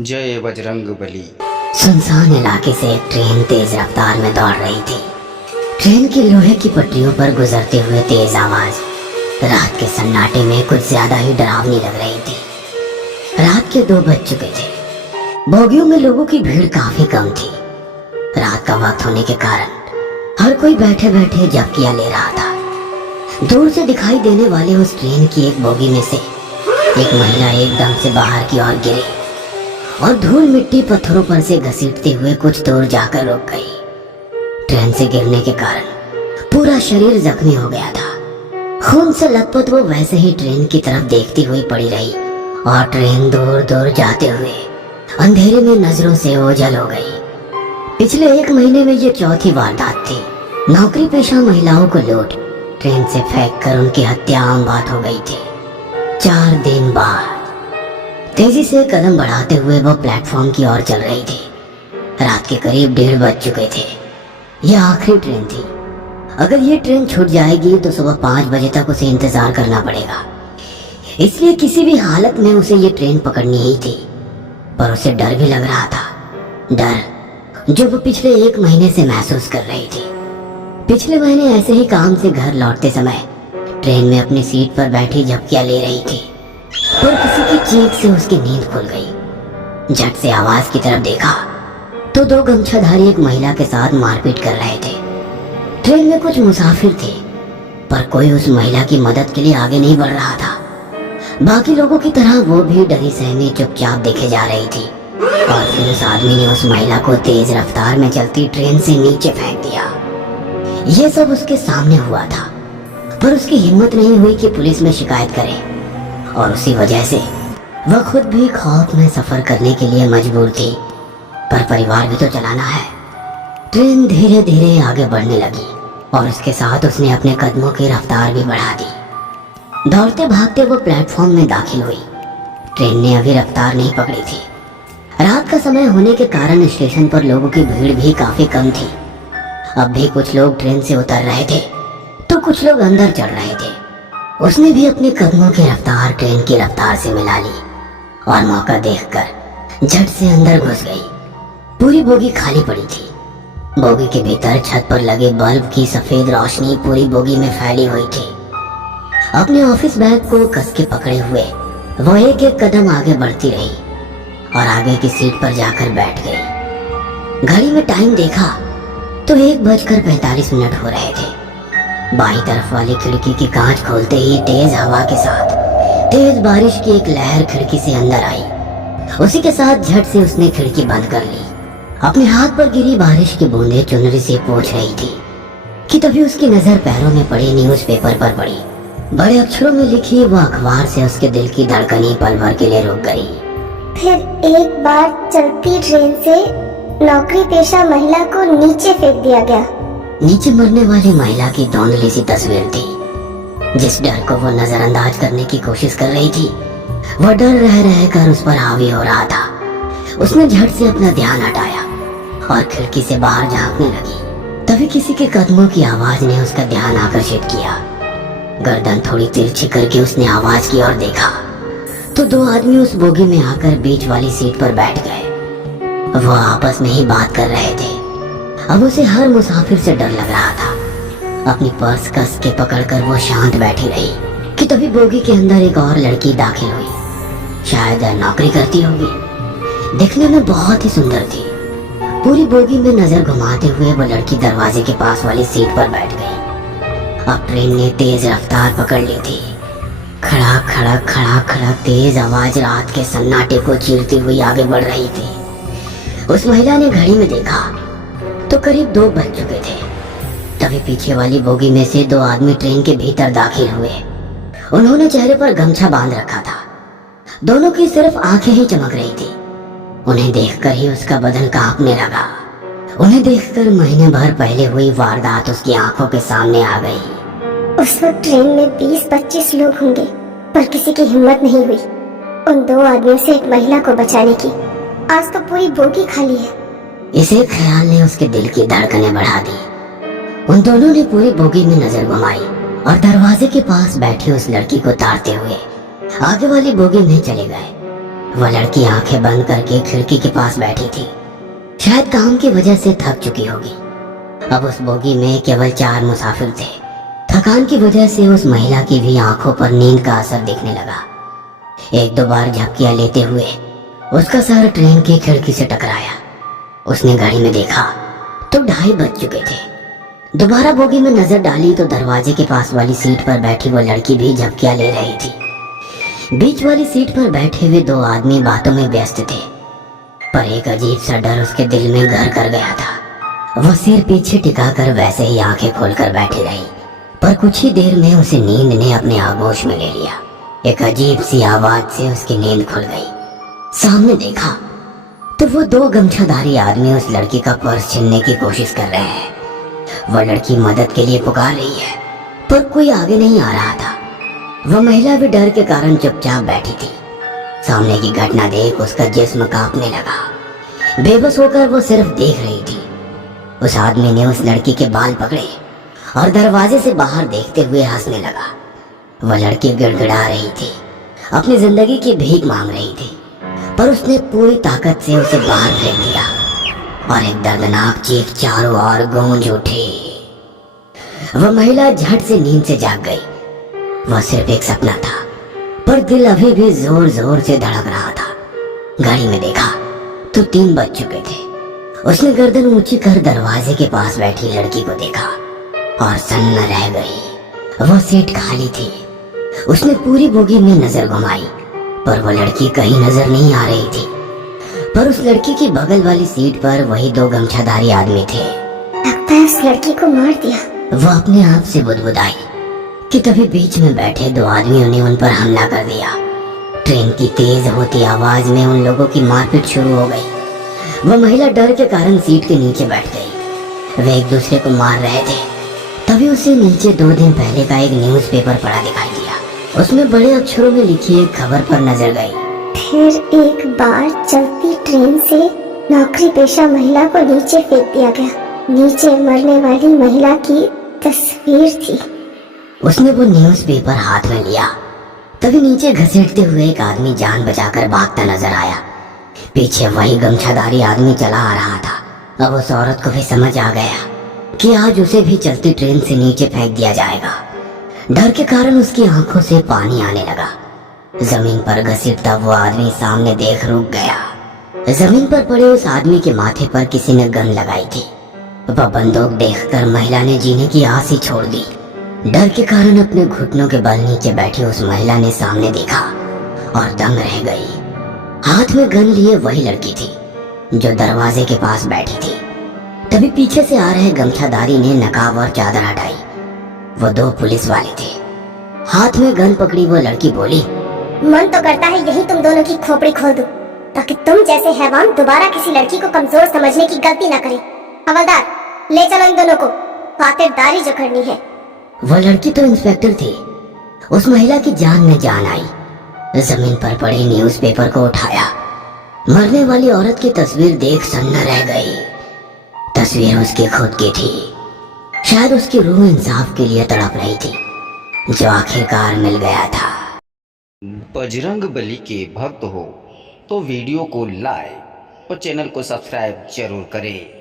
जय बजरंग बली। सुनसान इलाके से एक ट्रेन तेज रफ्तार में दौड़ रही थी। ट्रेन की लोहे की पटरियों पर गुजरते हुए तेज आवाज रात के सन्नाटे में कुछ ज्यादा ही डरावनी लग रही थी। रात के 2 बज चुके थे। बोगियों में लोगों की भीड़ काफी कम थी। रात का वक्त होने के कारण हर कोई बैठे बैठे झपकियां ले रहा था। दूर से दिखाई देने वाले उस ट्रेन की एक बोगी में से एक महिला एकदम से बाहर की ओर गिरी और धूल मिट्टी पत्थरों पर से घसीटते हुए कुछ दूर जाकर रुक गई। ट्रेन से गिरने के कारण पूरा शरीर जख्मी हो गया था। खून से लथपथ वो वैसे ही ट्रेन की तरफ देखती हुई पड़ी रही और ट्रेन दूर दूर जाते हुए अंधेरे में नजरों से ओझल हो गई। पिछले 1 महीने में ये चौथी वारदात थी। नौकरी पेशा महिलाओं को लूट ट्रेन से फेंक कर उनकी हत्या आम बात हो गई थी। 4 दिन बाद तेजी से कदम बढ़ाते हुए वो प्लेटफॉर्म की ओर चल रही थी। रात के करीब 1:30 बज चुके थे। यह आखिरी ट्रेन थी। अगर ये ट्रेन छूट जाएगी तो सुबह 5 बजे तक उसे इंतजार करना पड़ेगा। इसलिए किसी भी हालत में उसे ये ट्रेन पकड़नी ही थी। पर उसे डर भी लग रहा था, डर जो वो पिछले 1 महीने से महसूस कर रही थी। पिछले महीने ऐसे ही काम से घर लौटते समय ट्रेन में अपनी सीट पर बैठी झपकियां ले रही थी और किसी की चीख से उसकी नींद खुल गई। झट से आवाज की तरफ देखा तो 2 गमछाधारी एक महिला के साथ मारपीट कर रहे थे। ट्रेन में कुछ मुसाफिर थे पर कोई उस महिला की मदद के लिए आगे नहीं बढ़ रहा था। बाकी लोगों की तरह वो भी डरी सहमी चुपचाप देखे जा रही थी। और फिर उस आदमी ने उस महिला को तेज रफ्तार में चलती ट्रेन से नीचे फेंक दिया। ये सब उसके सामने हुआ था पर उसकी हिम्मत नहीं हुई कि पुलिस में शिकायत करे और उसी वजह से वह खुद भी खौफ में सफर करने के लिए मजबूर थी। पर परिवार भी तो चलाना है। ट्रेन धीरे धीरे आगे बढ़ने लगी और उसके साथ उसने अपने कदमों की रफ्तार भी बढ़ा दी। दौड़ते भागते वो प्लेटफॉर्म में दाखिल हुई। ट्रेन ने अभी रफ्तार नहीं पकड़ी थी। रात का समय होने के कारण स्टेशन पर लोगों की भीड़ भी काफी कम थी। अब भी कुछ लोग ट्रेन से उतर रहे थे तो कुछ लोग अंदर चढ़ रहे थे। उसने भी अपने कदमों की रफ्तार ट्रेन की रफ्तार से मिला ली और मौका देखकर झट से अंदर घुस गई। पूरी बोगी खाली पड़ी थी। बोगी के भीतर छत पर लगे बल्ब की सफेद रोशनी पूरी बोगी में फैली हुई थी। अपने ऑफिस बैग को कस के पकड़े हुए वो एक एक कदम आगे बढ़ती रही और आगे की सीट पर जाकर बैठ गई। घड़ी में टाइम देखा तो 1:45 हो रहे थे। बाईं तरफ वाली खिड़की की कांच खोलते ही तेज हवा के साथ तेज बारिश की एक लहर खिड़की से अंदर आई। उसी के साथ झट से उसने खिड़की बंद कर ली। अपने हाथ पर गिरी बारिश की बूंदें चुनरी से पोंछ रही थी कि तभी उसकी नजर पैरों में पड़ी न्यूज़पेपर पर पड़ी। बड़े अक्षरों में लिखी वो अखबार से उसके दिल की धड़कनें पल भर के लिए रुक गई। फिर एक बार चलती ट्रेन से नौकरी पेशा महिला को नीचे फेंक दिया गया। नीचे मरने वाली महिला की धुंधली सी तस्वीर थी। जिस डर को वो नजरअंदाज करने की कोशिश कर रही थी वो डर रह रहकर उस पर हावी हो रहा था। उसने झट से अपना ध्यान हटाया और खिड़की से बाहर झांकने लगी। तभी किसी के कदमों की आवाज ने उसका ध्यान आकर्षित किया। गर्दन थोड़ी तिरछी करके उसने आवाज की ओर देखा तो 2 आदमी उस बोगी में आकर बीच वाली सीट पर बैठ गए। वो आपस में ही बात कर रहे थे। अब उसे हर मुसाफिर से डर लग रहा था। अपनी पर्स कस के पकड़कर वो शांत बैठी रही कि तभी बोगी के अंदर एक और लड़की दाखिल हुई। शायद नौकरी करती होगी। दिखने में बहुत ही सुंदर थी। पूरी बोगी में नजर घुमाते हुए वो लड़की दरवाजे के पास वाली सीट पर बैठ गई। अब ट्रेन ने तेज रफ्तार पकड़ ली थी। खड़क खड़क खड़क खड़क तेज आवाज रात के सन्नाटे को चीरती हुई आगे बढ़ रही थी। उस महिला ने घड़ी में देखा तो करीब 2 बज चुके थे। तभी पीछे वाली बोगी में से 2 आदमी ट्रेन के भीतर दाखिल हुए। उन्होंने चेहरे पर गमछा बांध रखा था। दोनों की सिर्फ आंखें ही चमक रही थी। उन्हें देखकर ही उसका बदन कांपने लगा। उन्हें देखकर महीने भर पहले हुई वारदात उसकी आंखों के सामने आ गई। उस वक्त ट्रेन में 20-25 लोग होंगे पर किसी की हिम्मत नहीं हुई उन 2 आदमियों से एक महिला को बचाने की। आज तो पूरी बोगी खाली है। इसे ख्याल ने उसके दिल की धड़कनें बढ़ा दी। उन दोनों ने पूरी बोगी में नजर घुमाई और दरवाजे के पास बैठी उस लड़की को ताड़ते हुए आगे वाली बोगी में चले गए। वह लड़की आंखें बंद करके खिड़की के पास बैठी थी। शायद काम की वजह से थक चुकी होगी। अब उस बोगी में केवल 4 मुसाफिर थे। थकान की वजह से उस महिला की भी आंखों पर नींद का असर दिखने लगा। 1-2 बार झपकियां लेते हुए उसका सर ट्रेन की खिड़की से टकराया। उसने घड़ी में देखा तो 2:30 बज चुके थे। दोबारा बोगी में नजर डाली तो दरवाजे के पास वाली सीट पर बैठी वो लड़की भी झपकियां ले रही थी। बीच वाली सीट पर बैठे हुए 2 आदमी बातों में व्यस्त थे, पर एक अजीब सा डर उसके दिल में घर कर गया था। वो सिर पीछे टिकाकर वैसे ही आंखें खोलकर बैठी रही, पर कुछ ही देर में उसे नींद ने अपने आगोश में ले लिया। एक अजीब सी आवाज से उसकी नींद खुल गई। सामने देखा तो वो 2 गमछाधारी आदमी उस लड़की का पर्स छीनने की कोशिश कर रहे हैं। वह लड़की मदद के लिए पुकार रही है, पर कोई आगे नहीं आ रहा था। वह महिला भी डर के कारण चुपचाप बैठी थी। सामने की घटना देख उसका जिस्म कांपने लगा। बेबस होकर वो सिर्फ देख रही थी। उस आदमी ने उस लड़की के बाल पकड़े और दरवाजे से बाहर देखते हुए हंसने लगा। वह लड़की गिड़गिड़ा रही थी, अपनी जिंदगी की भीख मांग रही थी, पर उसने पूरी ताकत से उसे बाहर फेंक दिया और एक दर्दनाक चीख चारों ओर गूंज उठी। वह महिला झट से नींद से जाग गई। वह सिर्फ एक सपना था, पर दिल अभी भी जोर जोर से धड़क रहा था। घड़ी में देखा तो 3 बज चुके थे। उसने गर्दन ऊंची कर दरवाजे के पास बैठी लड़की को देखा और सन्न रह गई। वह सीट खाली थी। उसने पूरी बोगी में नजर घुमाई, पर वह लड़की कहीं नजर नहीं आ रही थी। पर उस लड़की की बगल वाली सीट पर वही 2 गमछाधारी आदमी थे। लगता है उस लड़की को मार दिया। वह अपने आप से बुदबुदाई कि तभी बीच में बैठे 2 आदमियों ने उन पर हमला कर दिया। ट्रेन की तेज होती आवाज में उन लोगों की मारपीट शुरू हो गई। वह महिला डर के कारण सीट के नीचे बैठ गई। वे एक दूसरे को मार रहे थे। तभी उसे नीचे 2 दिन पहले का एक न्यूज़पेपर पड़ा दिखाई दिया। उसमें बड़े अक्षरों में लिखी एक खबर पर नजर गई। फिर एक बार चलती ट्रेन से नौकरी पेशा महिला को नीचे फेंक दिया गया। नीचे मरने वाली महिला की तस्वीर थी। उसने वो न्यूज़पेपर हाथ में लिया। तभी नीचे घसीटते हुए एक आदमी जान बचाकर भागता नजर आया। पीछे वही गमछाधारी आदमी चला आ रहा था। अब उस औरत को भी समझ आ गया कि आज उसे भी चलती ट्रेन से नीचे फेंक दिया जाएगा। डर के कारण उसकी आंखों से पानी आने लगा। जमीन पर घसीटता वो आदमी सामने देख रुक गया। जमीन पर पड़े उस आदमी के माथे पर किसी ने गन लगाई थी। वह बंदूक देखकर महिला ने जीने की आस ही छोड़ दी। डर के कारण अपने घुटनों के बल नीचे बैठी उस महिला ने सामने देखा और दंग रह गई। हाथ में गन लिए वही लड़की थी जो दरवाजे के पास बैठी थी। तभी पीछे से आ रहे गमछाधारी ने नकाब और चादर हटाई। वो 2 पुलिस वाले थे। हाथ में गन पकड़ी वो लड़की बोली, मन तो करता है यही तुम दोनों की खोपड़ी खोल दूं, ताकि तुम जैसे हैवान दोबारा किसी लड़की को कमजोर समझने की गलती ना करें। हवलदार, ले चलो इन दोनों को, खातिरदारी जो करनी है। वह लड़की तो इंस्पेक्टर थी। उस महिला की जान में जान आई। जमीन पर पड़े न्यूज़पेपर को उठाया। मरने वाली औरत की तस्वीर देख सन्न रह गई। तस्वीर उसकी खुद की थी। शायद उसकी रूह इंसाफ के लिए तड़प रही थी, जो आखिरकार मिल गया था। बजरंग बली के भक्त हो तो वीडियो को लाइक और चैनल को सब्सक्राइब जरूर करें।